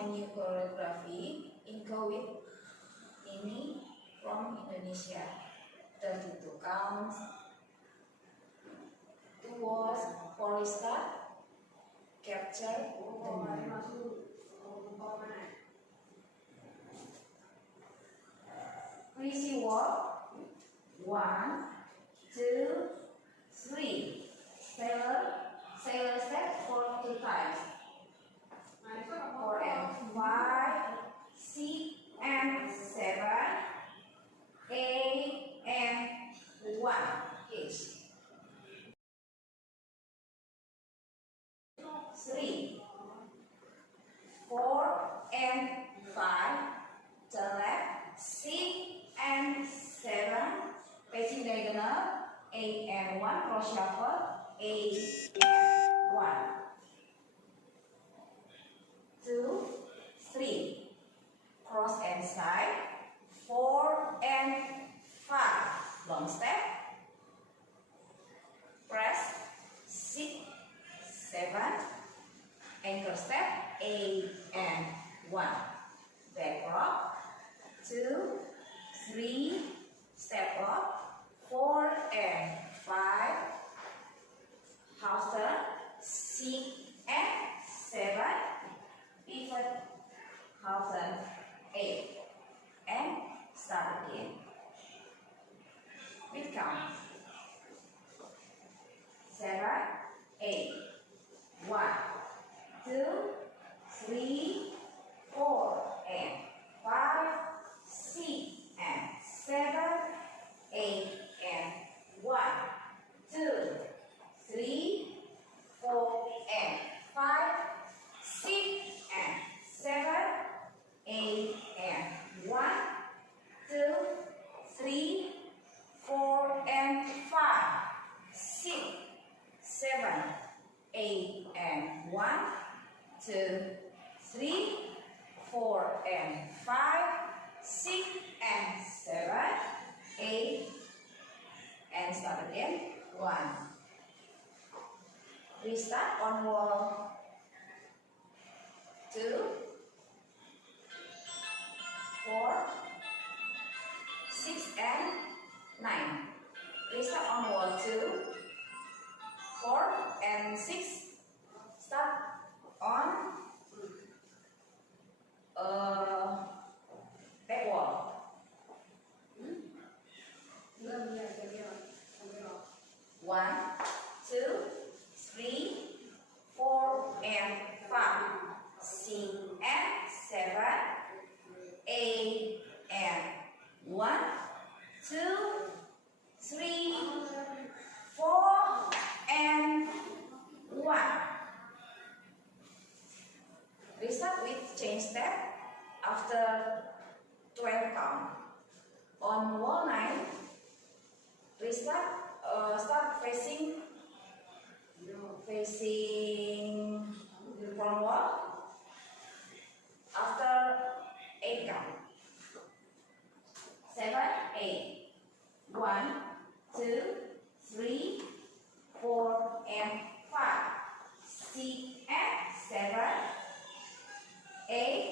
my new choreography in co with Nini from Indonesia. 32 counts, 2 walls, 4 restart, capture the mood. Crazy walk, 1, 2, 3. Sailor step for 2 times. 4 and 5, 6 and 7, 8 and 1 each. 3, 4 and 5, turn left, 6 and 7, facing diagonal, 8 and 1, cross shuffle, 8 and 1. 2, 3, cross and side, 4 and 5, long step, press, 6, 7, anchor step, 8 and 1, back rock, 2, 3, step up, 4 and 5, half turn, 6 and 7, pivot, half turn, 8, and start again. With count, 7, 8, 1, 2, 3, 4, and 5, 6, and 7, 8, and 1, 2, 3, 4, and 5, 6, and 7, 8, and 1, 2, 3, 4, and 5, 6, 7, 8, and 1, 2, 3, 4, and 5, 6, and 7, 8, and start again. 1. Restart on wall. 2, 4, 6, and 9. Restart on wall. 2, 4, and 6. Start on back wall. 1, 2, 3, 4, and 5, 6, and 7, 8, and 1, 2, 3, 4, and 1. Restart with change step after 12 count. On wall 9, restart, start facing front wall after 8 count. 7, 8, 1, 2, 3, 4, and 5, 6, and 7, 8,